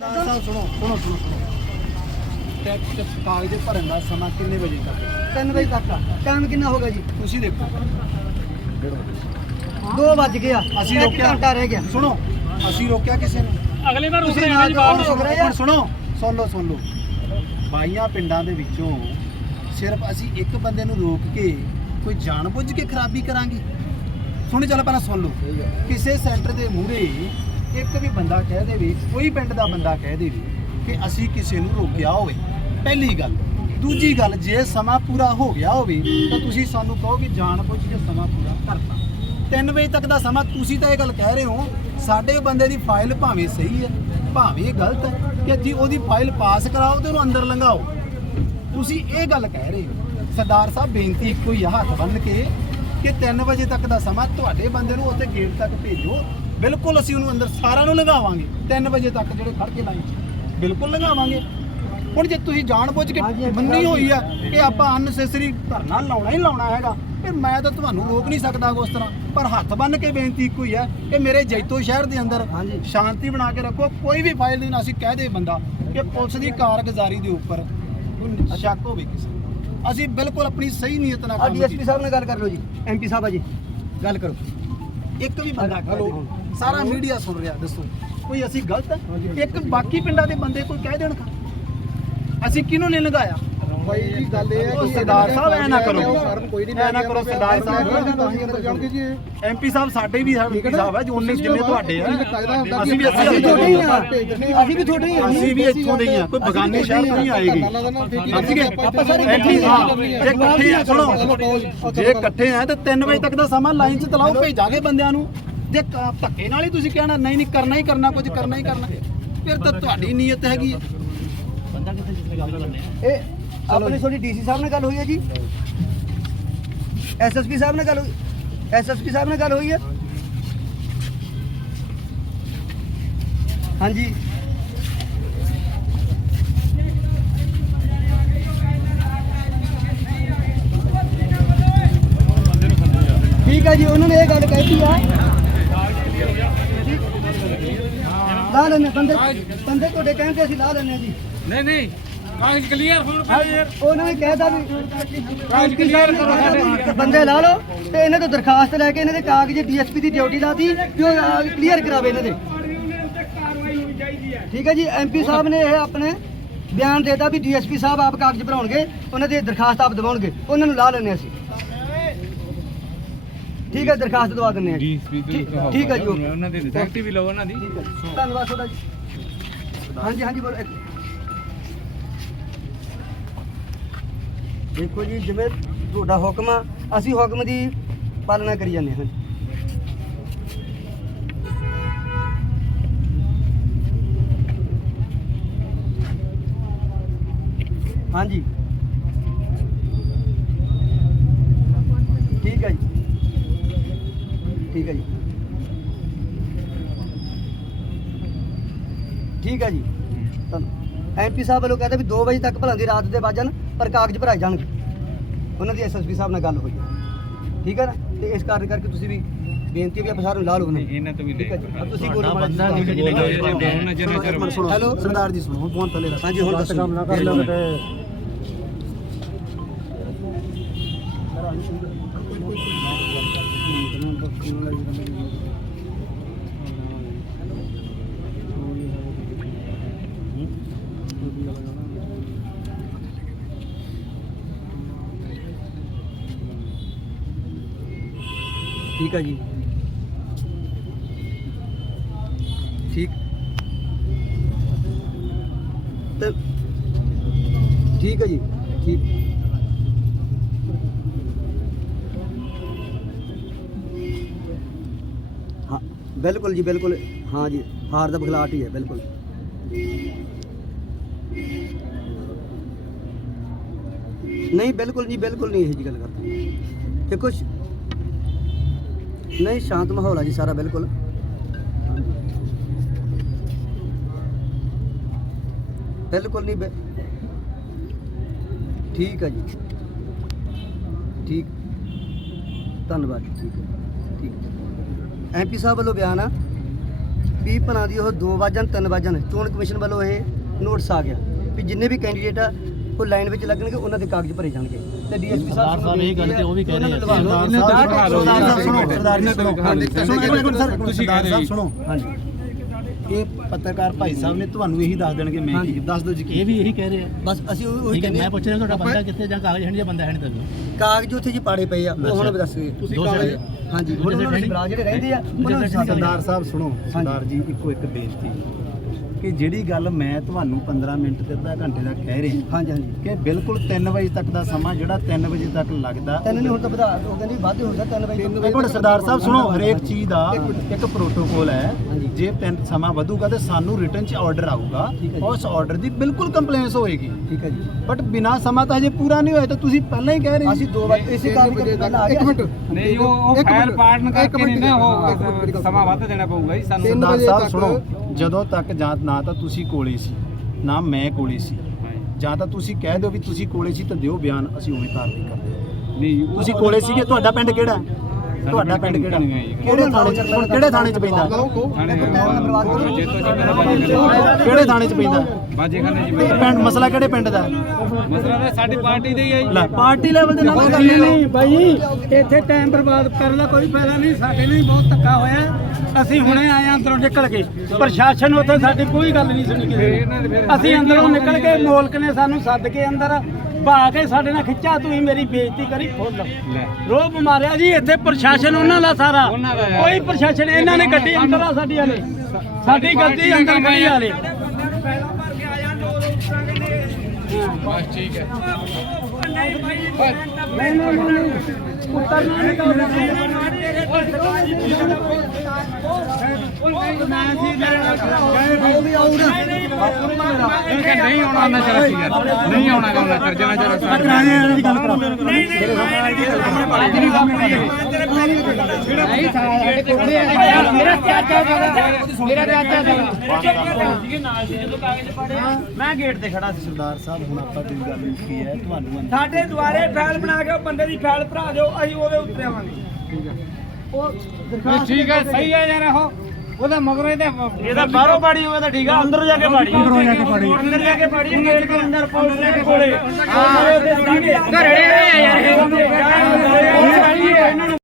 ਸਾਹਿਬ ਸੁਣੋ ਸੁਣੋ ਸੁਣੋ ਸੁਣੋ। ਟੈਕਸ ਕਾਗਜ਼ ਭਰਨ ਦਾ ਸਮਾਂ ਕਿੰਨੇ ਵਜੇ ਤੱਕ? 3 ਵਜੇ ਤੱਕ। ਆ ਟਾਈਮ ਕਿੰਨਾ ਹੋਗਾ ਜੀ? ਤੁਸੀਂ ਦੇਖੋ। 2 ਵੱਜ ਗਿਆ ਅਸੀਂ ਇੱਕ ਰੋਕਿਆ। ਘੰਟਾ ਰਹਿ ਗਿਆ। ਸੁਣੋ ਅਸੀਂ ਰੋਕਿਆ ਕਿਸੇ ਨੂੰ? ਅਗਲੇ ਵਾਰ ਤੁਸੀਂ ਰੁਕ ਨਾਲ ਰਹੇ ਜਾਓ। ਰੁਕ ਰਹੇ ਆ। ਹੁਣ ਸੁਣੋ ਸੁਣ ਲਓ ਸੁਣ ਲਓ। ਬਾਈਆਂ ਪਿੰਡਾਂ ਦੇ ਵਿੱਚੋਂ ਸਿਰਫ ਅਸੀਂ ਇੱਕ ਬੰਦੇ ਨੂੰ ਰੋਕ ਕੇ ਕੋਈ ਜਾਣਬੁੱਝ ਕੇ ਖਰਾਬੀ ਕਰਾਂਗੇ। ਸੁਣ ਚੱਲ ਪਹਿਲਾਂ ਸੁਣ ਲਓ। ਕਿਸੇ ਸੈਂਟਰ ਦੇ ਮੂਹਰੇ ਇੱਕ ਵੀ ਬੰਦਾ ਕਹਿ ਦੇਵੇ, ਕੋਈ ਪਿੰਡ ਦਾ ਬੰਦਾ ਕਹਿ ਦੇਵੇ ਕਿ ਅਸੀਂ ਕਿਸੇ ਨੂੰ ਰੋਕਿਆ ਹੋਵੇ, ਪਹਿਲੀ ਗੱਲ। ਦੂਜੀ ਗੱਲ, ਜੇ ਸਮਾਂ ਪੂਰਾ ਹੋ ਗਿਆ ਹੋਵੇ, ਤਾਂ ਤੁਸੀਂ ਸਾਨੂੰ ਕਹੋ ਕਿ ਜਾਣ ਬੁੱਝ ਕੇ ਸਮਾਂ ਪੂਰਾ ਕਰਤਾ। 3 ਵਜੇ ਤੱਕ ਦਾ ਸਮਾਂ, ਤੁਸੀਂ ਤਾਂ ਇਹ ਗੱਲ ਕਹਿ ਰਹੇ ਹੋ, ਸਾਡੇ ਬੰਦੇ ਦੀ ਫਾਈਲ ਭਾਵੇਂ ਸਹੀ ਹੈ, ਭਾਵੇਂ ਗਲਤ ਹੈ, ਕਿ ਜੀ ਉਹਦੀ ਫਾਈਲ ਪਾਸ ਕਰਾਓ ਤੇ ਉਹਨੂੰ ਅੰਦਰ ਲੰਘਾਓ। ਤੁਸੀਂ ਇਹ ਗੱਲ ਕਹਿ ਰਹੇ ਹੋ। ਸਰਦਾਰ ਸਾਹਿਬ, ਬੇਨਤੀ ਇੱਕੋ ਹੀ ਆ, ਹੱਥ ਬੰਨ ਕੇ ਕਿ 3 ਵਜੇ ਤੱਕ ਦਾ ਸਮਾਂ ਤੁਹਾਡੇ ਬੰਦੇ ਨੂੰ ਉੱਥੇ ਗੇਟ ਤੱਕ ਭੇਜੋ ਬਿਲਕੁਲ ਅਸੀਂ ਉਹਨੂੰ ਅੰਦਰ ਸਾਰਿਆਂ ਨੂੰ ਲਗਾਵਾਂਗੇ 3 ਵਜੇ ਤੱਕ ਜਿਹੜੇ ਖੜ ਕੇ ਲਾਈਨ 'ਚ ਬਿਲਕੁਲ ਲਗਾਵਾਂਗੇ ਹੁਣ ਜੇ ਤੁਸੀਂ ਜਾਣਬੁੱਝ ਕੇ ਹਾਂਜੀ, ਹਾਂਜੀ, ਬੰਨੀ ਹੋਈ ਆ। ਕਿ ਆਪਾਂ ਅਨਸੈਸਰੀ ਧਰਨਾ ਲਾਉਣਾ ਹੀ ਲਾਉਣਾ ਹੈਗਾ ਫਿਰ ਮੈਂ ਤਾਂ ਤੁਹਾਨੂੰ ਰੋਕ ਨਹੀਂ ਸਕਦਾ ਉਸ ਤਰ੍ਹਾਂ। ਪਰ ਹੱਥ ਬੰਨ ਕੇ ਬੇਨਤੀ ਇੱਕੋ ਹੀ ਆ ਕਿ ਮੇਰੇ ਜੈਤੋ ਸ਼ਹਿਰ ਦੇ ਅੰਦਰ। ਸ਼ਾਂਤੀ ਬਣਾ ਕੇ ਰੱਖੋ। ਕੋਈ ਵੀ ਫਾਈਲ ਨਹੀਂ ਨਾ ਅਸੀਂ ਕਹਿ ਦੇ ਬੰਦਾ ਕਿ ਪੁਲਿਸ ਦੀ ਕਾਰਗੁਜ਼ਾਰੀ ਦੇ ਉੱਪਰ ਸ਼ੱਕ ਹੋਵੇ ਕਿਸੇ। ਅਸੀਂ ਬਿਲਕੁਲ ਆਪਣੀ ਸਹੀ ਨੀਅਤ ਨਾਲ ਕੰਮ ਡੀਐਸਪੀ ਸਾਹਿਬ ਨਾਲ ਗੱਲ ਕਰ ਲਓ ਜੀ। ਐਮਪੀ ਸਾਹਿਬ ਆ ਜੀ। ਗੱਲ ਕਰੋ। ਇੱਕ ਵੀ ਬੰਦਾ ਕਹਿ ਦੇ ਸਾਰਾ ਮੀਡੀਆ ਸੁਣ ਰਿਹਾ, ਦੱਸੋ। ਕੋਈ ਅਸੀਂ ਗਲਤ ਹੈ ਇੱਕ ਬਾਕੀ ਪਿੰਡਾਂ ਦੇ ਬੰਦੇ ਕੋਈ ਕਹਿ ਦੇਣ ਖਾ ਅਸੀਂ ਕਿਹਨੂੰ ਨਹੀਂ ਲਗਾਇਆ ਭਾਈ ਜੀ ਗੱਲ ਇਹ ਹੈ ਕਿ ਸਰਦਾਰ ਸਾਹਿਬ ਐ ਨਾ ਕਰੋ। ਐ ਨਾ ਕਰੋ ਸਰਦਾਰ ਸਾਹਿਬ। ਐਮਪੀ ਸਾਹਿਬ ਸਾਡੇ ਵੀ ਐਮਪੀ ਸਾਹਿਬ ਹੈ ਜੋ 19 ਜਿੰਨੇ ਤੁਹਾਡੇ ਆ। ਅਸੀਂ ਵੀ ਅਸੀਂ ਅਸੀਂ ਤੁਹਾਡੇ ਹੀ ਆ। ਅਸੀਂ ਵੀ ਤੁਹਾਡੇ ਹੀ ਆ। ਅਸੀਂ ਵੀ ਇੱਥੋਂ ਦੇ ਹੀ ਆ। ਕੋਈ ਬਗਾਨੇ ਸ਼ਹਿਰ ਤੋਂ ਨਹੀਂ ਆਏਗੀ। ਗਏ ਆਪਾਂ ਸਾਰੇ ਇਕੱਠੇ ਆ। ਜੇ ਇਕੱਠੇ ਆ ਸੁਣੋ। ਜੇ ਇਕੱਠੇ ਆ ਤਾਂ 3 ਵਜੇ ਤੱਕ ਦਾ ਸਮਾਂ ਲਾਈਨ 'ਚ ਤਲਾਓ ਭੇਜਾਂਗੇ ਬੰਦਿਆਂ ਨੂੰ। ਜੇ ਧੱਕੇ ਨਾਲ ਹੀ ਤੁਸੀਂ ਕਹਿਣਾ ਨਹੀਂ ਨਹੀਂ ਕਰਨਾ ਹੀ ਕਰਨਾ ਕੁਝ ਕਰਨਾ ਹੀ ਕਰਨਾ। ਫਿਰ ਤਾਂ ਤੁਹਾਡੀ ਨੀਅਤ ਹੈਗੀ ਹੈ ਇਹ ਆਪਣੀ ਤੁਹਾਡੀ ਡੀਸੀ ਸਾਹਿਬ ਨਾਲ ਗੱਲ ਹੋਈ ਹੈ ਜੀ ਐਸਐਸਪੀ ਸਾਹਿਬ ਨਾਲ ਗੱਲ ਹੋਈ ਐਸਐਸਪੀ ਸਾਹਿਬ ਨਾਲ ਗੱਲ ਹੋਈ ਹੈ ਹਾਂਜੀ ਠੀਕ ਹੈ ਜੀ ਉਹਨਾਂ ਨੇ ਇਹ ਗੱਲ ਕਹਿਤੀ ਆ ਲਾ ਲੈਣੇ ਬੰਦੇ ਬੰਦੇ ਤੁਹਾਡੇ ਕਹਿੰਦੇ ਅਸੀਂ ਲਾ ਲੈਣੇ ਜੀ ਨਹੀਂ ਨਹੀਂ ਕਾਗਜ਼ ਕਲੀਅਰ ਹੋਣ ਉਹਨਾਂ ਨੇ ਕਹਿਤਾ ਵੀ ਬੰਦੇ ਲਾ ਲਓ ਤੇ ਇਹਨਾਂ ਤੋਂ ਦਰਖਾਸਤ ਲੈ ਕੇ ਇਹਨਾਂ ਦੇ ਕਾਗਜ਼ ਡੀਐਸਪੀ ਦੀ ਡਿਊਟੀ ਲਾਤੀ ਵੀ ਉਹ ਕਲੀਅਰ ਕਰਾਵੇ ਇਹਨਾਂ ਦੇ। ਠੀਕ ਹੈ ਜੀ ਐਮਪੀ ਸਾਹਿਬ ਨੇ ਇਹ ਆਪਣੇ ਬਿਆਨ ਦੇਤਾ ਵੀ ਡੀਐਸਪੀ ਸਾਹਿਬ ਆਪ ਕਾਗਜ਼ ਭਰਾਉਣਗੇ ਉਹਨਾਂ ਦੀ ਦਰਖਾਸਤ ਆਪ ਦਵਾਉਣਗੇ। ਉਹਨਾਂ ਨੂੰ ਲਾ ਲੈਣੇ ਅਸੀਂ। ਠੀਕ ਹੈ ਦਰਖਾਸਤ ਦਵਾ ਦਿੰਦੇ ਹਾਂ। ਜੀ ਠੀਕ ਹੈ ਜੀ ਉਹਨਾਂ ਦੀ ਰਿਸੈਕਟੀ ਵੀ ਲਓ ਉਹਨਾਂ ਦੀ। ਧੰਨਵਾਦ ਤੁਹਾਡਾ ਜੀ। ਹਾਂਜੀ ਹਾਂਜੀ ਬੋਲੋ। ਦੇਖੋ ਜੀ ਜਿਵੇਂ ਤੁਹਾਡਾ ਹੁਕਮ ਆ ਅਸੀਂ ਹੁਕਮ ਦੀ ਪਾਲਣਾ ਕਰੀ ਜਾਂਦੇ ਹਾਂ। ਹਾਂਜੀ। ਠੀਕ ਹੈ ਜੀ। ਠੀਕ ਹੈ ਜੀ। ਠੀਕ ਹੈ ਜੀ। ਐਮਪੀ ਸਾਹਿਬ ਵੱਲੋਂ ਕਹਿੰਦੇ ਵੀ 2 ਵਜੇ ਤੱਕ ਭਲਾਂ ਦੀ ਰਾਤ ਦੇ ਵੱਜਣ ਪਰ ਕਾਗਜ਼ ਭਰਾਏ ਜਾਣਗੇ। ਉਹਨਾਂ ਦੀ ਐਸਐਸਪੀ ਸਾਹਿਬ ਨਾਲ ਗੱਲ ਹੋਈ ਹੈ। ਠੀਕ ਹੈ ਨਾ? ਤੇ ਇਸ ਕਾਰਨ ਕਰਕੇ ਤੁਸੀਂ ਵੀ ਬੇਨਤੀ ਹੈ ਵੀ ਆਪਾਂ ਸਾਰਿਆਂ ਨੂੰ ਲਾ ਲਓ ਨੂੰ। ਇਹਨਾਂ ਤੋਂ ਵੀ अब ਤੁਸੀਂ ਬੋਲੋ ਬੰਦਾ ਮਾੜਾ ਹੈਲੋ। ਸਰਦਾਰ ਜੀ ਸੁਣੋ ਫੋਨ ਥੱਲੇ ਰੱਖ। ਹਾਂਜੀ ਹੁਣ ਦੱਸੋ। ਠੀਕ ਹੈ ਜੀ ਠੀਕ ਤੇ ਠੀਕ ਹੈ ਜੀ ਠੀਕ ਹਾਂ ਬਿਲਕੁਲ ਜੀ ਬਿਲਕੁਲ ਹਾਂ ਜੀ ਹਾਰ ਦਾ ਬਖਲਾਟ ਹੀ ਹੈ ਬਿਲਕੁਲ ਨਹੀਂ ਬਿਲਕੁਲ ਜੀ ਬਿਲਕੁਲ ਨਹੀਂ ਇਹ ਜੀ ਗੱਲ ਕਰਦਾ ਦੇਖੋ ਸ਼- ਨਹੀਂ ਸ਼ਾਂਤ ਮਾਹੌਲ ਆ ਜੀ ਸਾਰਾ ਬਿਲਕੁਲ। ਬਿਲਕੁਲ ਨਹੀਂ ਬਿ- ਠੀਕ ਹੈ ਜੀ। ਠੀਕ। ਧੰਨਵਾਦ ਜੀ, ਠੀਕ ਹੈ ਠੀਕ। ਐਮਪੀ ਸਾਹਿਬ ਵੱਲੋਂ ਬਿਆਨ ਆ। 20 ਭਲਾਂ ਦੀ ਉਹ 2 ਵਜਨ 3 ਵਜਨ ਚੋਣ ਕਮਿਸ਼ਨ ਵੱਲੋਂ ਇਹ ਨੋਟਿਸ ਆ ਗਿਆ ਵੀ ਜਿੰਨੇ ਵੀ ਕੈਂਡੀਡੇਟ ਆ ਉਹ ਲਾਈਨ ਵਿੱਚ ਲੱਗਣਗੇ ਉਹਨਾਂ ਦੇ ਕਾਗਜ਼ ਭਰੇ ਜਾਣਗੇ। ਤੇ ਡੀਐਸਪੀ ਸਾਹਿਬ ਸਾਹਿਬ ਇਹ ਗੱਲ ਤੇ ਉਹ ਵੀ ਕਹਿ ਰਹੇ ਹਾਂਜੀ, ਤੁਸੀਂ ਕਹਿ ਰਹੇ। ਸੁਣੋ। ਹਾਂਜੀ। ਇਹ ਪੱਤਰਕਾਰ ਭਾਈ ਸਾਹਿਬ ਨੇ ਤੁਹਾਨੂੰ ਇਹੀ ਦੱਸ ਦੇਣਗੇ ਮੈਂ ਕੀ ਦੱਸ ਦਿਓ ਜੀ ਕੀ। ਇਹ ਵੀ ਇਹੀ ਕਹਿ ਰਹੇ ਆ। ਬਸ ਅਸੀਂ ਉਹ- ਕਹਿੰਦੇ ਮੈਂ। ਪੁੱਛ ਰਿਹਾ ਤੁਹਾਡਾ ਬੰਦਾ ਕਿੱਥੇ ਜਾਂ ਕਾਗਜ਼ ਹੈ ਨਹੀਂ ਜਾਂ ਬੰਦਾ ਹੈ ਨਹੀਂ ਦੱਸੋ ਕਾਗਜ਼ ਉੱਥੇ ਜੀ ਪਾੜੇ ਪਏ ਆ ਉਹ ਹੁਣ ਦੱਸ ਗਏ ਤੁਸੀਂ ਹਾਂਜੀ ਹੁਣ ਉਹਨਾਂ ਬਰਾ ਜਿਹੜੇ ਰਹਿੰਦੇ ਆ ਉਹਨਾਂ ਨੂੰ ਸਰਦਾਰ ਸਾਹਿਬ ਸੁਣੋ। ਸਰਦਾਰ ਜੀ ਇੱਕੋ ਇੱਕ ਬੇਨਤੀ। ਕਿ ਜਿਹੜੀ ਗੱਲ ਮੈਂ ਤੁਹਾਨੂੰ 15 ਮਿੰਟ ਤੇ ਅੱਧਾ ਘੰਟੇ ਦਾ ਕਹਿ ਰਿਹਾ ਹਾਂਜੀ ਹਾਂਜੀ। ਕਿ ਬਿਲਕੁਲ 3 ਵਜੇ ਤੱਕ ਦਾ ਸਮਾਂ ਜਿਹੜਾ 3 ਵਜੇ ਤੱਕ ਲੱਗਦਾ ਤੈਨੂੰ ਨਹੀਂ ਹੁਣ ਤਾਂ ਵਧਾ ਉਹ ਕਹਿੰਦੀ ਵੱਧ ਹੋ ਗਿਆ 3 ਵਜੇ ਇੱਕ ਮਿੰਟ ਸਰਦਾਰ ਸਾਹਿਬ ਸੁਣੋ ਹਰੇਕ ਚੀਜ਼ ਦਾ ਇੱਕ ਪ੍ਰੋਟੋਕੋਲ ਹੈ। ਜੇ ਤਿੰਨ ਸਮਾਂ ਵਧੂਗਾ ਤੇ ਸਾਨੂੰ ਰਿਟਰਨ ਚ ਆਰਡਰ ਆਊਗਾ ਠੀਕ ਹੈ ਜੀ। ਉਸ ਆਰਡਰ ਦੀ ਬਿਲਕੁਲ ਕੰਪਲੇਂਸ ਹੋਏਗੀ। ਠੀਕ ਹੈ ਜੀ। ਬਟ ਬਿਨਾ ਸਮਾਂ ਤਾਂ ਹਜੇ ਪੂਰਾ ਨਹੀਂ ਹੋਇਆ ਤਾਂ ਤੁਸੀਂ ਪਹਿਲਾਂ ਹੀ ਕਹਿ ਰਹੇ ਅਸੀਂ ਦੋ ਵਾਰ ਇਸੇ ਕਾਰਨ ਕਰਕੇ ਪਹਿਲਾਂ ਆ ਇੱਕ ਮਿੰਟ। ਨਹੀਂ ਉਹ ਉਹ ਇੱਕ ਫਾਇਲ ਪਾੜਨ ਇੱਕ ਕਰਕੇ ਨਹੀਂ ਨਾ ਇੱਕ ਉਹ ਸਮਾਂ ਵੱਧ ਦੇਣਾ ਪਊਗਾ ਜੀ ਸਾਨੂੰ ਸਰਦਾਰ ਸਾਹਿਬ ਸੁਣੋ। ਜਦੋਂ ਤੱਕ ਜਾਂ ਨਾ ਤਾਂ ਤੁਸੀਂ ਕੋਲੇ ਸੀ ਨਾ ਮੈਂ ਕੋਲੇ ਸੀ ਜਾਂ ਤਾਂ ਤੁਸੀਂ ਕਹਿ ਦਿਓ ਵੀ ਤੁਸੀਂ ਕੋਲੇ ਸੀ ਤਾਂ ਦਿਓ ਬਿਆਨ ਅਸੀਂ ਉਵੇਂ ਕਾਰਵਾਈ ਕਰਦੇ ਹਾਂ। ਨਹੀਂ ਤੁਸੀਂ ਕੋਲੇ ਸੀਗੇ ਤੁਹਾਡਾ ਪਿੰਡ ਕਿਹੜਾ ਹੈ? ਤੁਹਾਡਾ ਪਿੰਡ ਕਿਹੜਾ ਨਹੀਂ ਹੈ ਜੀ। ਕਿਹੜੇ ਥਾਣੇ ਚ? ਹੁਣ ਕਿਹੜੇ ਥਾਣੇ ਚ ਪੈਂਦਾ? ਕਿਹੜੇ ਥਾਣੇ ਚ ਪੈਂਦਾ? ਬਾਜੀ ਖਾਨੇ ਜੀ ਪਿੰਡ ਮਸਲਾ ਕਿਹੜੇ ਪਿੰਡ ਦਾ? ਮਸਲਾ ਤਾਂ ਸਾਡੀ ਪਾਰਟੀ ਦਾ ਹੀ ਹੈ ਜੀ। ਪਾਰਟੀ ਲੈਵਲ ਦੇ ਨਾਲ ਗੱਲ ਨਹੀਂ ਭਾਈ ਇੱਥੇ ਟਾਈਮ ਬਰਬਾਦ ਕਰਨ ਦਾ ਕੋਈ ਫਾਇਦਾ ਨਹੀਂ ਸਾਡੇ ਹੀ ਬਹੁਤ ਧੱਕਾ ਹੋਇਆ। ਅਸੀਂ ਹੁਣੇ ਆਏ ਆਂ ਅੰਦਰੋਂ ਨਿਕਲ ਕੇ। ਪ੍ਰਸ਼ਾਸਨ ਉੱਥੇ ਸਾਡੀ ਕੋਈ ਗੱਲ ਨਹੀਂ ਸੁਣੀ ਕਿਸੇ ਅਸੀਂ ਅੰਦਰੋਂ ਨਿਕਲ ਕੇ ਮੋਲਕ ਨੇ ਸਾਨੂੰ ਸੱਦ ਕੇ ਅੰਦਰ ਭਾ ਕੇ ਸਾਡੇ ਨਾਲ ਖਿੱਚਾ ਤੁਸੀਂ ਮੇਰੀ ਬੇਇੱਜ਼ਤੀ ਕਰੀ ਫੁੱਲ ਲੈ। ਰੋਬ ਮਾਰਿਆ ਜੀ ਇੱਥੇ ਪ੍ਰਸ਼ਾਸਨ ਉਹਨਾਂ ਦਾ ਸਾਰਾ। ਕੋਈ ਪ੍ਰਸ਼ਾਸਨ ਇਹਨਾਂ ਨੇ ਗੱਡੀ ਅੰਦਰ ਆ ਸਾਡੀ ਵਾਲੇ। ਸਾਡੀ ਗੱਡੀ ਅੰਦਰ ਖੜੀ ਵਾਲੇ। ਬਸ ਠੀਕ ਹੈ। ਮੈਨੂੰ ਉਤਰਨਾ ਨਹੀਂ ਇਹ ਕਿ ਨਹੀਂ ਆਉਣਾ ਉਹਨਾਂ ਚਿਰ ਅਸੀਂ ਯਾਰ ਨਹੀਂ ਆਉਣਾ ਗਾ ਉਹਨਾਂ ਚਿਰ ਜਿੰਨਾ ਚਿਰ ਅਸੀਂ ਮੈਂ ਗੇਟ ਤੇ ਖੜਾ ਸੀ ਸਰਦਾਰ ਸਾਹਿਬ ਹੁਣ ਆਪਾਂ ਦੀ ਗੱਲ ਕੀ ਹੈ ਤੁਹਾਨੂੰ ਸਾਡੇ ਦੁਆਰੇ ਫਾਈਲ ਬਣਾ ਕੇ ਉਹ ਬੰਦੇ ਦੀ ਫਾਈਲ ਭਰਾ ਦਿਓ ਅਸੀਂ ਉਹਦੇ ਉੱਤੇ ਆਵਾਂਗੇ। ਨਹੀਂ, ਠੀਕ ਹੈ ਸਹੀ ਹੈ ਯਾਰ ਉਹ। ਉਹਦਾ ਮਗਰੋਂ ਇਹਦੇ ਇਹਦਾ ਬਾਹਰੋਂ ਪਾੜੀ ਹੋਵੇ ਤਾਂ ਠੀਕ ਆ ਅੰਦਰ ਜਾ ਕੇ ਪਾੜੀ। ਅੰਦਰ ਜਾ ਕੇ ਪਾੜੀ। ਅੰਦਰ ਜਾ ਕੇ ਪਾੜੀ ਗੇਟ ਦੇ ਅੰਦਰ ਪੁਲਿਸ ਦੇ ਕੋਲੇ। ਹਾਂ ਘਰੇ ਯਾਰ ਇਹ